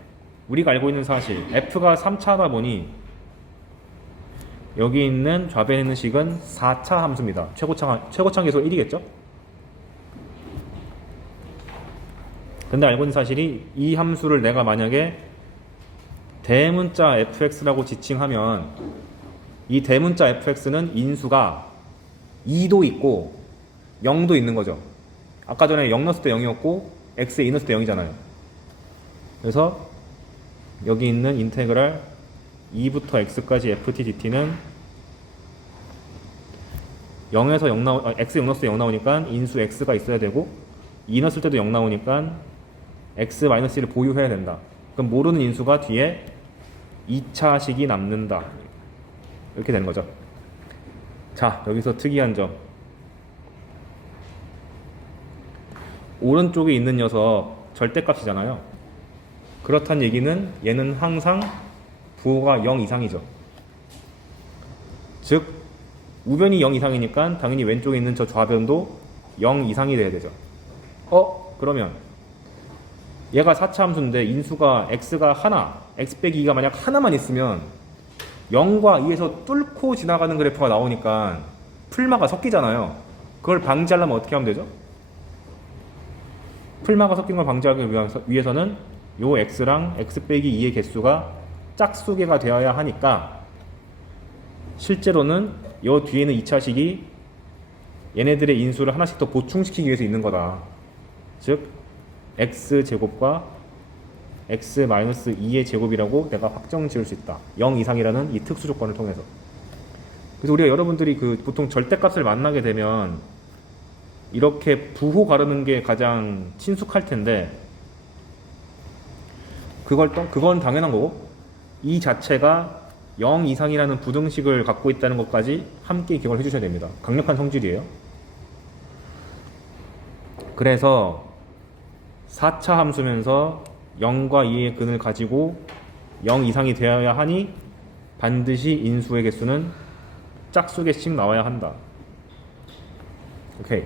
우리가 알고 있는 사실, f가 3차다 보니 여기 있는 좌변에 있는 식은 4차 함수입니다. 최고참 계수 1이겠죠? 근데 알고 있는 사실이 이 함수를 내가 만약에 대문자 fx라고 지칭하면 이 대문자 fx는 인수가 2도 있고 0도 있는 거죠. 아까 전에 0 넣었을 때 0이었고 x에 2 넣었을 때 0이잖아요. 그래서 여기 있는 인테그랄 2부터 x까지 ft dt는 0에서 0 x 0 넣었을 때 0 나오니까 인수 x가 있어야 되고 2 넣었을 때도 0 나오니까 x-1을 보유해야 된다. 그럼 모르는 인수가 뒤에 2차식이 남는다. 이렇게 되는 거죠. 자, 여기서 특이한 점. 오른쪽에 있는 녀석 절대값이잖아요. 그렇단 얘기는 얘는 항상 부호가 0 이상이죠. 즉 우변이 0 이상이니까 당연히 왼쪽에 있는 저 좌변도 0 이상이 돼야 되죠. 그러면 얘가 4차 함수인데 인수가 x가 하나, x 빼기 2가 만약 하나만 있으면 0과 2에서 뚫고 지나가는 그래프가 나오니까 풀마가 섞이잖아요. 그걸 방지하려면 어떻게 하면 되죠? 풀마가 섞인 걸 방지하기 위해서는 요 x랑 x 빼기 2의 개수가 짝수개가 되어야 하니까 실제로는 요 뒤에는 2차식이 얘네들의 인수를 하나씩 더 보충시키기 위해서 있는 거다. 즉 x제곱과 x-2의 제곱이라고 내가 확정 지을 수 있다. 0 이상이라는 이 특수 조건을 통해서. 그래서 우리가 여러분들이 보통 절대값을 만나게 되면 이렇게 부호 가르는 게 가장 친숙할 텐데 그건 당연한 거고, 이 자체가 0 이상이라는 부등식을 갖고 있다는 것까지 함께 기억을 해주셔야 됩니다. 강력한 성질이에요. 그래서 4차 함수면서 0과 2의 근을 가지고 0 이상이 되어야 하니 반드시 인수의 개수는 짝수개씩 나와야 한다. 오케이.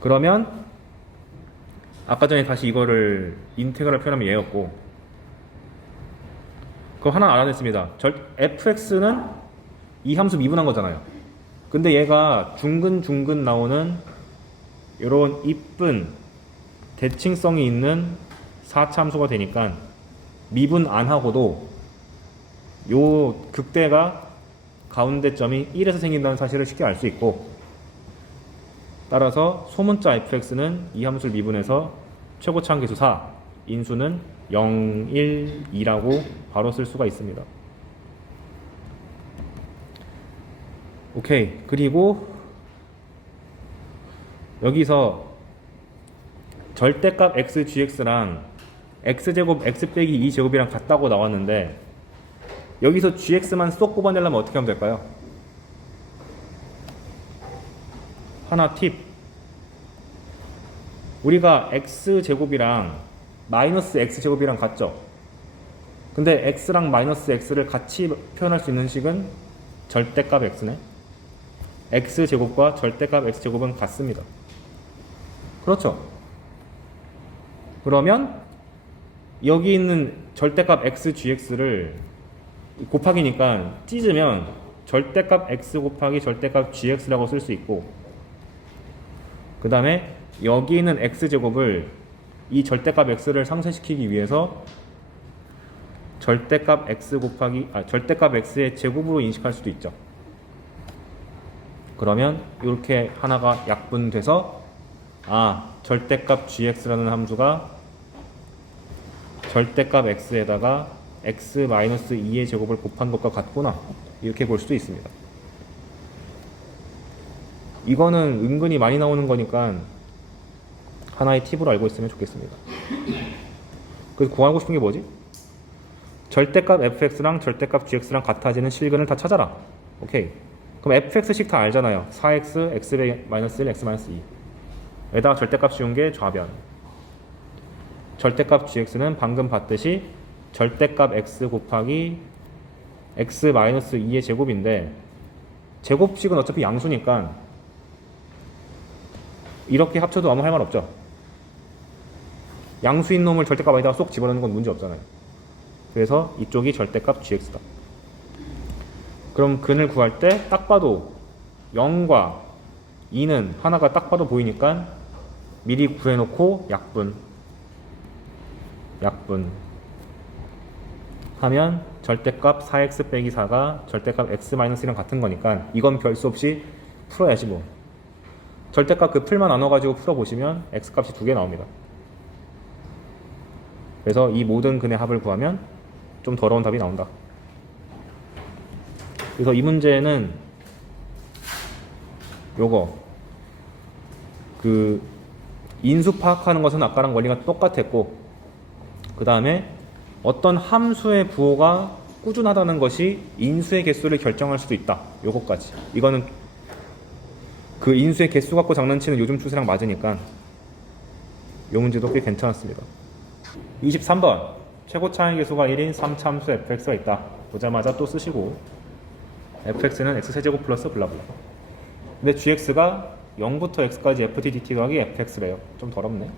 그러면 아까 전에 다시 이거를 인테그랄 표현하면 얘였고, 그거 하나 알아냈습니다. fx는 이 함수 미분한 거잖아요. 근데 얘가 중근 나오는 이런 이쁜 대칭성이 있는 4차 함수가 되니까 미분 안 하고도 요 극대가 가운데 점이 1에서 생긴다는 사실을 쉽게 알 수 있고, 따라서 소문자 fx는 이 함수를 미분해서 최고차항 계수 4, 인수는 0, 1, 2라고 바로 쓸 수가 있습니다. 오케이. 그리고 여기서 절대값 x, gx랑 x제곱 x 빼기 2제곱이랑 같다고 나왔는데 여기서 gx만 쏙 뽑아내려면 어떻게 하면 될까요? 하나 팁. 우리가 x제곱이랑 마이너스 x제곱이랑 같죠? 근데 x랑 마이너스 x를 같이 표현할 수 있는 식은 절대값 x네. x제곱과 절대값 x제곱은 같습니다. 그렇죠? 그러면 여기 있는 절대값 x, gx를 곱하기니까 찢으면 절대값 x 곱하기 절대값 gx라고 쓸 수 있고, 그 다음에 여기 있는 x제곱을 이 절대값 x를 상쇄시키기 위해서 절대값 x 곱하기 절대값 x의 제곱으로 인식할 수도 있죠. 그러면 이렇게 하나가 약분돼서 절대값 gx라는 함수가 절대값 x에다가 x-2의 제곱을 곱한 것과 같구나, 이렇게 볼 수도 있습니다. 이거는 은근히 많이 나오는 거니까 하나의 팁으로 알고 있으면 좋겠습니다. 그래서 구하고 싶은 게 뭐지? 절대값 fx랑 절대값 gx랑 같아지는 실근을 다 찾아라. 오케이. 그럼 fx식 다 알잖아요. 4x, x-1, x-2 에다가 절대값 씌운 게 좌변. 절대값 gx는 방금 봤듯이 절대값 x 곱하기 x-2의 제곱인데, 제곱식은 어차피 양수니까 이렇게 합쳐도 아무 할 말 없죠. 양수인 놈을 절대값 안에다가 쏙 집어넣는 건 문제 없잖아요. 그래서 이쪽이 절대값 gx다. 그럼 근을 구할 때 딱 봐도 0과 2는 하나가 딱 봐도 보이니까 미리 구해놓고 약분 하면 절대값 4x 빼기 4가 절대값 x-1이랑 같은 거니까 이건 별 수 없이 풀어야지 뭐. 절대값 그 풀만 나눠가지고 풀어보시면 x값이 2개 나옵니다. 그래서 이 모든 근의 합을 구하면 좀 더러운 답이 나온다. 그래서 이 문제는 요거 그 인수 파악하는 것은 아까랑 원리가 똑같았고, 그 다음에 어떤 함수의 부호가 꾸준하다는 것이 인수의 개수를 결정할 수도 있다. 요거까지. 이거는 그 인수의 개수 갖고 장난치는 요즘 추세랑 맞으니까 요 문제도 꽤 괜찮았습니다. 23번 최고 차이 개수가 1인 3차함수 fx가 있다. 보자마자 또 쓰시고, fx는 x세제곱 플러스 블라블라. 근데 gx가 0부터 x까지 ft dt 더하기 fx래요. 좀 더럽네.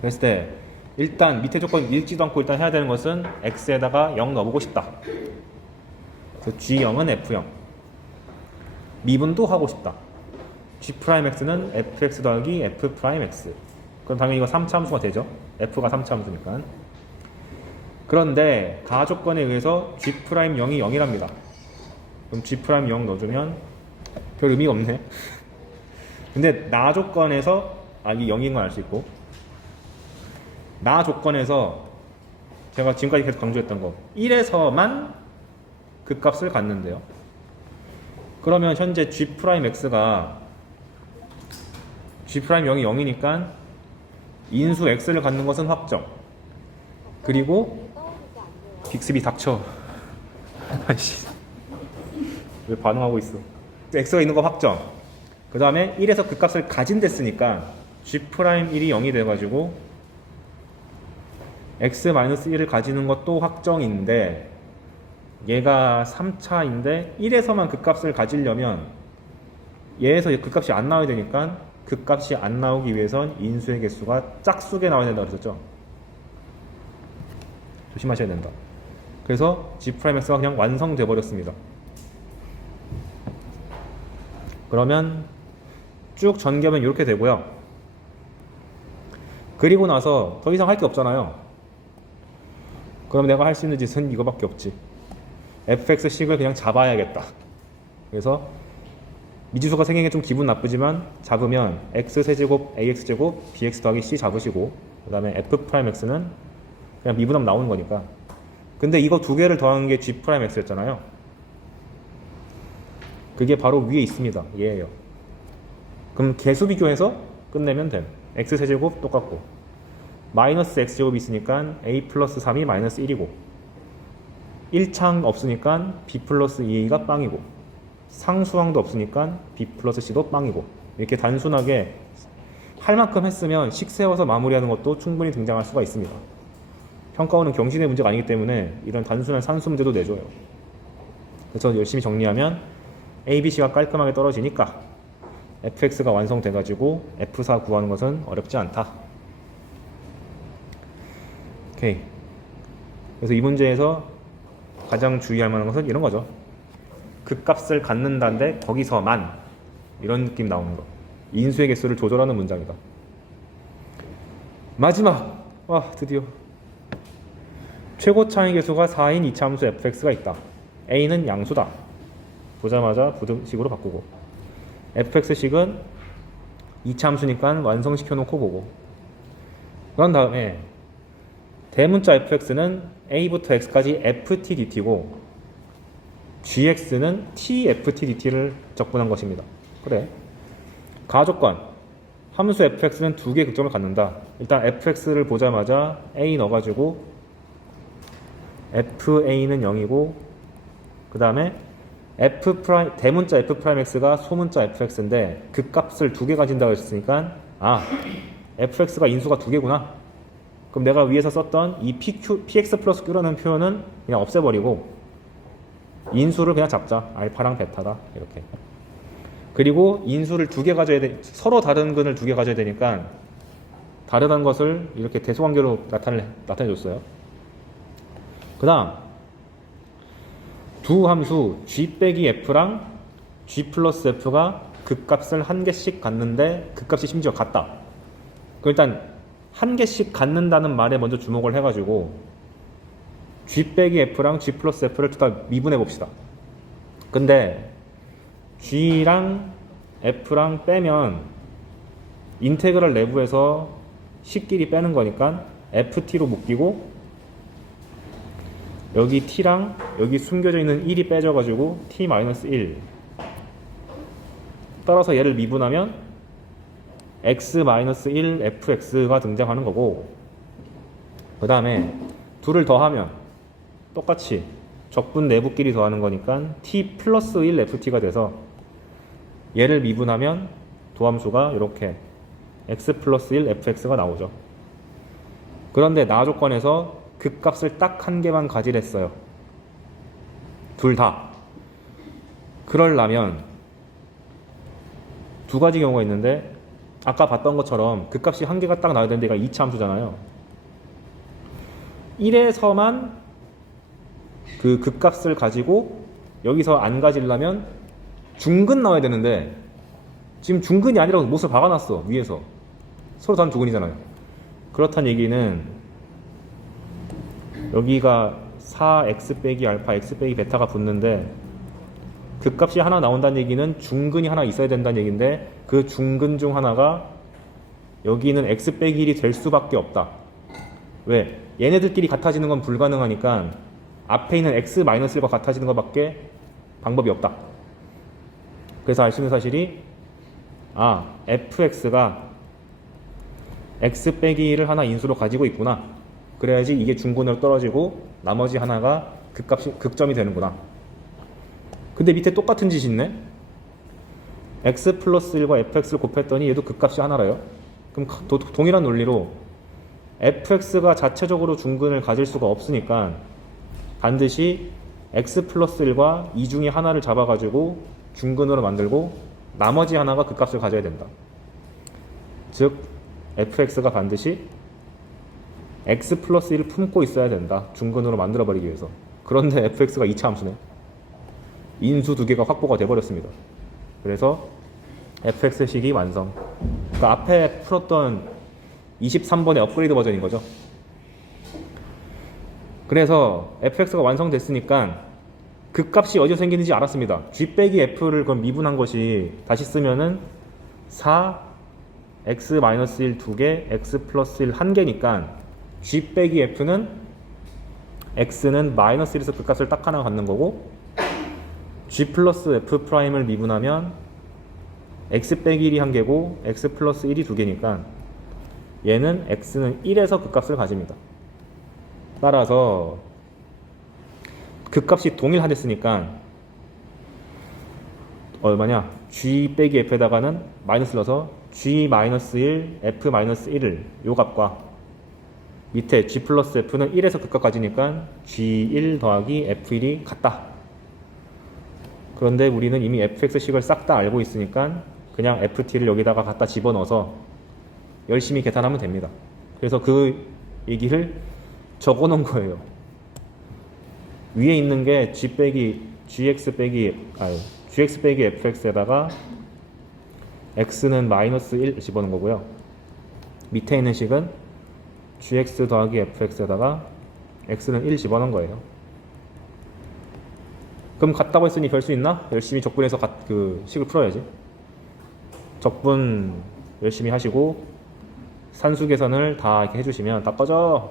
그랬을 때 일단 밑에 조건 읽지도 않고 일단 해야 되는 것은 x에다가 0 넣어보고 싶다. 그래서 g0은 f0. 미분도 하고 싶다. g'x는 fx 더하기 f'x. 그럼 당연히 이거 3차 함수가 되죠. f가 3차 함수니까. 그런데 가조건에 의해서 g'0이 0이랍니다. 그럼 g'0 넣어주면 별 의미가 없네. 근데 나 조건에서 이게 0인 건 알 수 있고, 나 조건에서 제가 지금까지 계속 강조했던 거 1에서만 그 값을 갖는데요. 그러면 현재 g'x가 g'0이 0이니까 인수 x를 갖는 것은 확정. 그리고 빅스비 닥쳐. 아이씨, 왜 반응하고 있어? x가 있는 거 확정. 그 다음에 1에서 그 값을 가진댔으니까 g'1이 0이 돼가지고 x-1을 가지는 것도 확정인데, 얘가 3차인데 1에서만 그 값을 가지려면 얘에서 그 값이 안 나와야 되니까 그 값이 안 나오기 위해선 인수의 개수가 짝수게 나와야 된다고 그랬었죠. 조심하셔야 된다. 그래서 g'x가 그냥 완성돼 버렸습니다. 그러면 쭉 전개하면 이렇게 되고요. 그리고 나서 더 이상 할 게 없잖아요. 그럼 내가 할 수 있는 짓은 이거밖에 없지. fx식을 그냥 잡아야겠다. 그래서 미지수가 생긴 게 좀 기분 나쁘지만 잡으면 x세제곱 ax제곱 bx 더하기 c 잡으시고, 그 다음에 F'X는 그냥 미분하면 나오는 거니까. 근데 이거 두 개를 더한 게 G'X였잖아요. 그게 바로 위에 있습니다. 얘예요. 그럼 개수 비교해서 끝내면 됨. X세제곱 똑같고 마이너스 X제곱이 있으니까 A 플러스 3이 마이너스 1이고 1창 없으니까 B 플러스 2A가 빵이고 상수항도 없으니까 B 플러스 C도 빵이고 이렇게 단순하게 할 만큼 했으면 식 세워서 마무리하는 것도 충분히 등장할 수가 있습니다. 평가원은 경신의 문제가 아니기 때문에 이런 단순한 산수 문제도 내줘요. 그래서 열심히 정리하면 A, B, C가 깔끔하게 떨어지니까 fx가 완성돼가지고 f4 구하는 것은 어렵지 않다. 오케이. 그래서 이 문제에서 가장 주의할 만한 것은 이런 거죠. 극값을 갖는다는데 거기서만 이런 느낌 나오는 거. 인수의 개수를 조절하는 문장이다. 마지막! 와, 드디어 최고 차이 개수가 4인 이차함수 fx가 있다. a는 양수다. 보자마자 부등식으로 바꾸고 fx식은 이차함수니까 완성시켜 놓고 보고 그런 다음에 대문자 fx는 a부터 x까지 ft dt고 gx는 tft dt를 적분한 것입니다. 그래. 가조건 함수 fx는 두 개의 극점을 갖는다. 일단 fx를 보자마자 a 넣어가지고 fa는 0이고 그 다음에 대문자 f'x가 소문자 fx인데 극값을 두 개 가진다고 했으니까 fx가 인수가 두 개구나. 그럼 내가 위에서 썼던 이 px 플러스 q라는 표현은 그냥 없애버리고 인수를 그냥 잡자. 알파랑 베타다. 이렇게. 그리고 인수를 두 개 가져야 돼. 서로 다른 근을 두 개 가져야 되니까 다르다는 것을 이렇게 대소관계로 나타내줬어요. 그 다음 두 함수 g 빼기 f랑 g 플러스 f가 극값을 한 개씩 갖는데 극값이 심지어 같다. 그럼 일단 한 개씩 갖는다는 말에 먼저 주목을 해가지고 g 빼기 f랑 g 플러스 f를 둘 다 미분해 봅시다. 근데 g랑 f랑 빼면 인테그럴 내부에서 식끼리 빼는 거니까 ft로 묶이고 여기 t랑 여기 숨겨져 있는 1이 빼져가지고 t-1 따라서 얘를 미분하면 x-1 fx가 등장하는 거고 그 다음에 둘을 더하면 똑같이 적분 내부끼리 더하는 거니까 t 플러스 1 ft가 돼서 얘를 미분하면 도함수가 이렇게 x 플러스 1 fx가 나오죠. 그런데 나 조건에서 극값을 딱 한 개만 가지랬어요. 둘 다. 그러려면 두 가지 경우가 있는데 아까 봤던 것처럼 극값이 한 개가 딱 나와야 되는 데가 2차 함수잖아요. 1에서만 그 극값을 가지고 여기서 안 가지려면 중근 나와야 되는데 지금 중근이 아니라고 못을 박아놨어. 위에서. 서로 다른 두근이잖아요. 그렇다는 얘기는 여기가 4x 빼기 알파 x 빼기 베타가 붙는데 극값이 하나 나온다는 얘기는 중근이 하나 있어야 된다는 얘기인데 그 중근 중 하나가 여기는 x 빼기 1이 될 수밖에 없다. 왜? 얘네들끼리 같아지는 건 불가능하니까 앞에 있는 x-1과 같아지는 것밖에 방법이 없다. 그래서 알 수 있는 사실이 fx가 x 빼기 1을 하나 인수로 가지고 있구나. 그래야지 이게 중근으로 떨어지고 나머지 하나가 극점이 되는구나. 근데 밑에 똑같은 짓이 있네. x 플러스 1과 fx를 곱했더니 얘도 극값이 하나래요. 그럼 동일한 논리로 fx가 자체적으로 중근을 가질 수가 없으니까 반드시 x 플러스 1과 이 중에 하나를 잡아가지고 중근으로 만들고 나머지 하나가 극값을 가져야 된다. 즉 fx가 반드시 x 플러스 1을 품고 있어야 된다. 중근으로 만들어버리기 위해서. 그런데 fx가 2차 함수네. 인수 두 개가 확보가 돼버렸습니다. 그래서 fx식이 완성. 그러니까 앞에 풀었던 23번의 업그레이드 버전인 거죠. 그래서 fx가 완성됐으니까 극값이 어디서 생기는지 알았습니다. g 빼기 f를 그럼 미분한 것이 다시 쓰면은 4 x-1 2개, x 플러스 1 1개니까 g 빼기 f는 x는 마이너스 1에서 그 값을 딱 하나 갖는 거고 g 플러스 f 프라임을 미분하면 x 빼기 1이 1개고 x 플러스 1이 2개니까 얘는 x는 1에서 그 값을 가집니다. 따라서 그 값이 동일하댔으니까 얼마냐? g 빼기 f에다가는 마이너스를 넣어서 g 마이너스 1, f 마이너스 1을 요 값과 밑에 g 플러스 f는 1에서 그 값까지니까 g1 더하기 f1이 같다. 그런데 우리는 이미 fx식을 싹 다 알고 있으니까 그냥 ft를 여기다가 갖다 집어넣어서 열심히 계산하면 됩니다. 그래서 그 얘기를 적어 놓은 거예요. 위에 있는 게 gx 빼기 fx에다가 x는 마이너스 1 집어넣은 거고요. 밑에 있는 식은 gx 더하기 fx에다가 x는 1 집어넣은 거예요. 그럼 같다고 했으니 별 수 있나? 열심히 적분해서 그 식을 풀어야지. 적분 열심히 하시고 산수 계산을 다 이렇게 해주시면 다 꺼져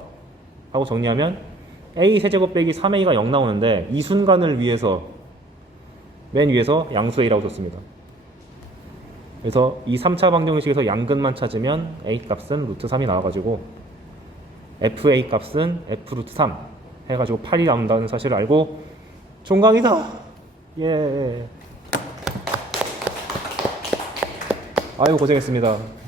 하고 정리하면 a 세제곱 빼기 3a가 0 나오는데 이 순간을 위해서 맨 위에서 양수 a라고 줬습니다. 그래서 이 3차 방정식에서 양근만 찾으면 a 값은 루트 3이 나와가지고 fa 값은 f 루트 3 해가지고 8이 나온다는 사실을 알고 종강이다! 예. 아유 고생했습니다.